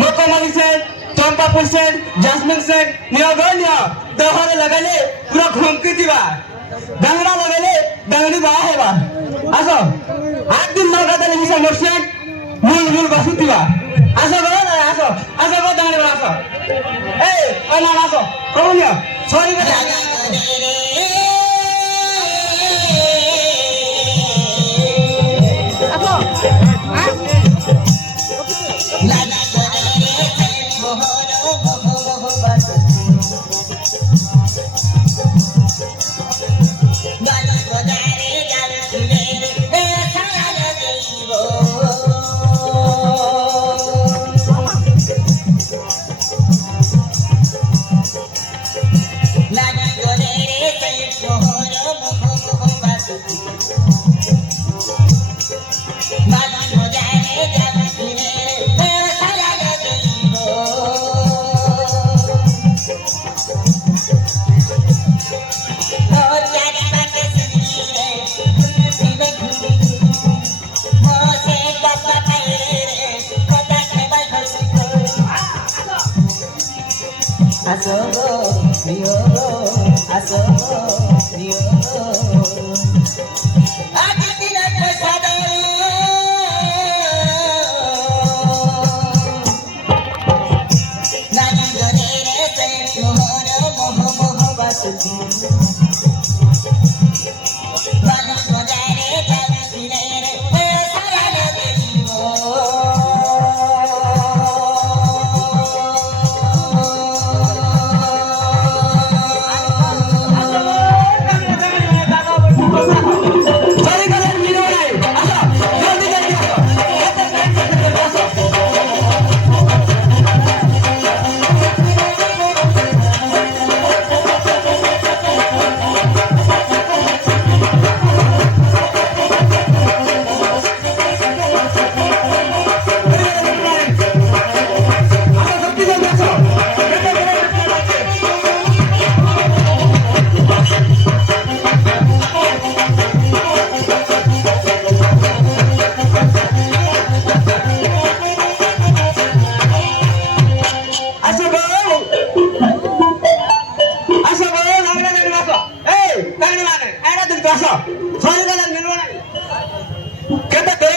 मखमली set, Champapur set, jasmine set नियो गो नियो तोहरे लगाले पूरा घुमकी दिबा डांगरा लगाले डांगरी बा हेबा आसो आठ दिन नगा दले मिसा मोर सेट मूल मूल बसु दिबा आसो गो ना आसो आसो गो डांगरी बा आसो ए ओ ना आसो कौन नियो सॉरी बे आसो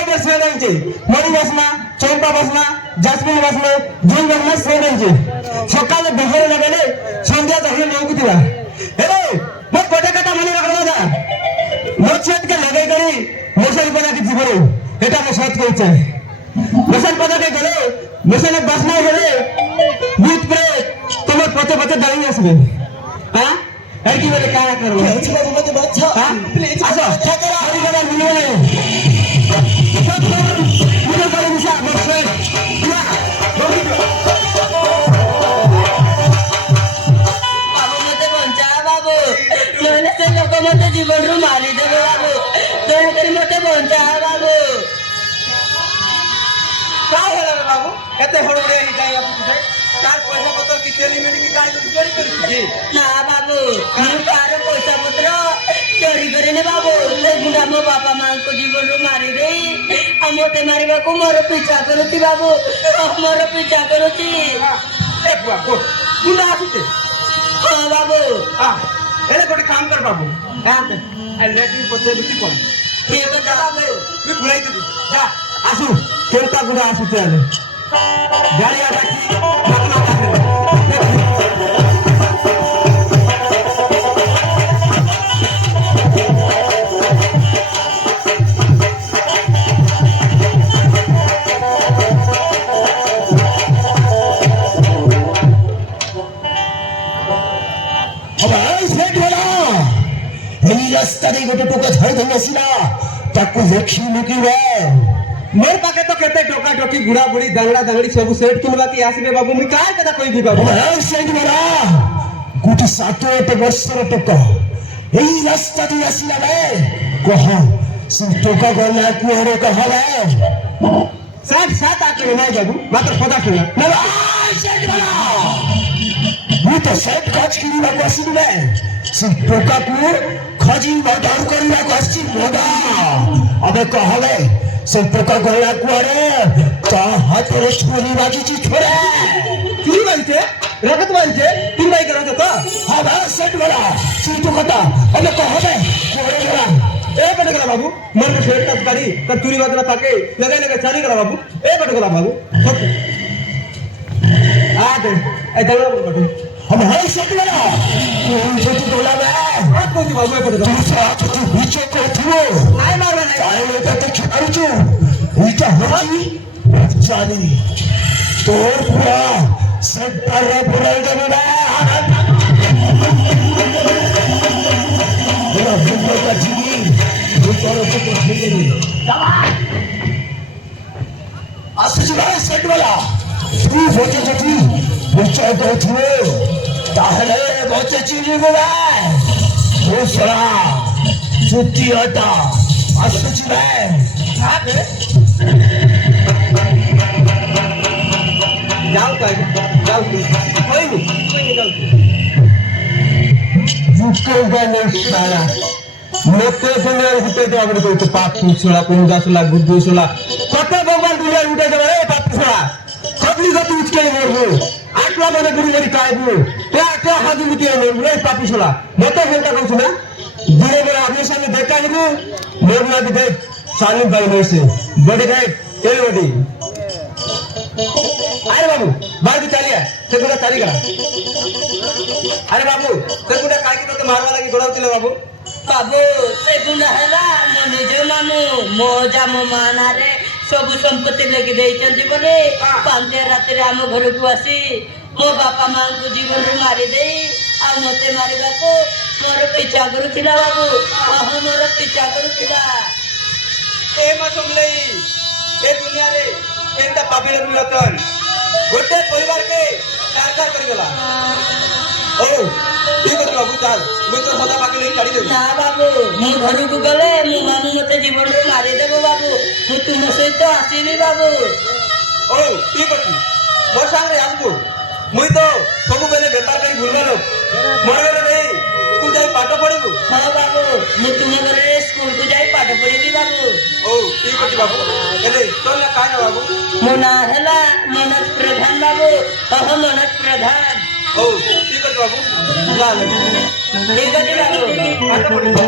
मरी बसना चौपा बसना जैस्मिन बसना जुन बसना सेवेंजी सकाले बहरे लगाले संध्या तक लोग दिया हेलो मत कोटे कथा माने रखना जा मोचेत के लगे करी मोसल पदा की जीवरो এটা আমি সৎ কইছে মোসল পদা কে গেলে মোসলে বসনা গেলে ভূত প্রেত তোমার পথে পথে দাঁড়িয়ে আসবে হ্যাঁ এই কি বলে কারা করবে মতে বাচ্চা প্লিজ আসো সরি কথা মিলে मत जीवन रू मारी देवे बाबू दयाकरी मते बंचा बाबू का होला बाबू एते हड़बड़े ही जाई आपु तार पैसा पत्र की तेली मिनी की गाड़ी चोरी करी जी ना बाबू हम तार पैसा पत्र चोरी करे ने बाबू ले गुंडा मो बापा मां को जीवन रू मारी देई अमोते मारिबा को मोर पीछा करती बाबू मोर पीछा करती ए बुआ को गुंडा आते हां बाबू हां एले कोटे काम कर बाबू आते लेकिन पते लुटी कोन के बेटा बाबू मी भुलाई दे जा आसु केलता गुडा आसु चले गाड़ी आ रखी रास्ता गोटे टोका छाई धरसिला ताकू देखी मुकीबा मोर पाके तो केते टोका टोकी गुड़ा बुड़ी दांगड़ा दांगड़ी सब सेट किनबा की आसबे बाबू मी काय कदा कोई भी बाबू सेट बड़ा गुटी सातो एते बसर टोका एई रास्ता दी आसिला बे कह से टोका गला कुहरे कहला सात सात आके नहीं बाबू मात्र 50 टका ना सेट बड़ा मु तो सेट काच किनिबा बसिबे से टोका को खजी बदर करिया कछि मोदा अबे कहले ସେ ପୋକା ଗଲା କୁଆଡ଼େ ତା ହାତରେ ଛୁରୀ ବାଜିଛି ଛୁରା চুরি মারিছে রকেট মারিছে তিন ভাই কেন তো হ্যাঁ সেট গলা সিটু কথা আমি কহবে কুয়াড়ে গলা এ পেটে গেলা বাবু মনে সেটা গাড়ি তার চুরি বাজনা তাকে লাগাই লাগাই চারি গেলা বাবু এ পেটে গেলা বাবু আদে এই দাঁড়া বাবু আমি হাই সেট গলা তুই সেটু গলা বে আর কোজি বাবু এ পেটে গেলা তুই সাথে তুই বিচে করছিস নাই মারবে নাই তাহলে তো ছাড়ুଛୁ এইটা হচ্ছি জানি তোর পুরা সেন্টারে পুরাই দেবে না পুরা বুদ্ধটা ঠিকই ভিতরে থেকে ঠেকে দিল আসছি ভাই সেটওয়ালা তুই বসে যদি নিশ্চয় করছিল তাহলে বসে চিনি গো ভাই দুসরা চুক্তি হটা আসছি ভাই যাও তাই যাও হইনি যাও মুখে গেলে সারা লোকে দুনিয়ার ভিতরে তো আপনি কইতে পাপি ছোড়া পুঞ্জা ছোড়া গুদ্দু ছোড়া কত ভগবান দুনিয়ার উঠে যাবে রে পাপি ছোড়া সবলি গতি উঠকে মরবো আটলা মানে গুড়ি গাড়ি খাইবো তে হাজু মুতি মরবো রে পাপি ছোড়া মতো ফেলটা করছো না ধীরে ধীরে আপনার সামনে দেখা দিব লোক না দিতে সালিম ভাই হয়েছে বডি দেখ এই বডি আরে বাবু বাড়ি চালিয়া সেগুলো চারি করা আরে বাবু সেগুলো কাইকি তোকে মারবা লাগি গোড়াউছিলে বাবু বাবু সেগুলো ହେଲା ମୋ ନିଜ ମାମୁଁ ମୋ ଜାମୁ ମା ନାଁରେ ସବୁ ସମ୍ପତ୍ତି ଲେଖି ଦେଇଛନ୍ତି ବୋଲି ପାଣ୍ଡିଆ ରାତିରେ ଆମ ଘରକୁ ଆସି ମୋ ବାପା ମାଙ୍କୁ ଜୀବନରୁ ମାରିଦେଇ ଆଉ ମତେ ମାରିବାକୁ ମୋର ପିଛା କରୁଥିଲା ବାବୁ ମୋର ପିଛା କରୁଥିଲା ଏ ମାସମଲେଇ ଏ ଦୁନିଆରେ କେନ୍ତା ପାପିର ମିଳତନ୍ ଗୋଟେ ପରିବାରକେ କାରକାର କରିଗଲା ଓ ঠিক আছে বাবু চাল মুই তোর সদা পাকে নেই ছাড়ি দেব না বাবু মু ঘরକୁ গলে মু মামু মতে জীবনରୁ মারি দেব বাবু মু তুম সহিত আসিনি বাবু ও ঠিক আছে মোর সামনে আসবো মুই তো সবু বেলে বেপার করি ভুলবা লোক মোর ঘরে নেই স্কুল যাই পাঠ পড়িবু হ্যাঁ বাবু মু তুম ঘরে স্কুল কু যাই পাঠ পড়িবি বাবু ও ঠিক আছে বাবু এলে তোর না কাই না বাবু মো না হেলা মনত প্রধান বাবু মনত প্রধান ও ঠিক আছে বাবু যান ঠিক আছে বাবু পাঠ পড়িবু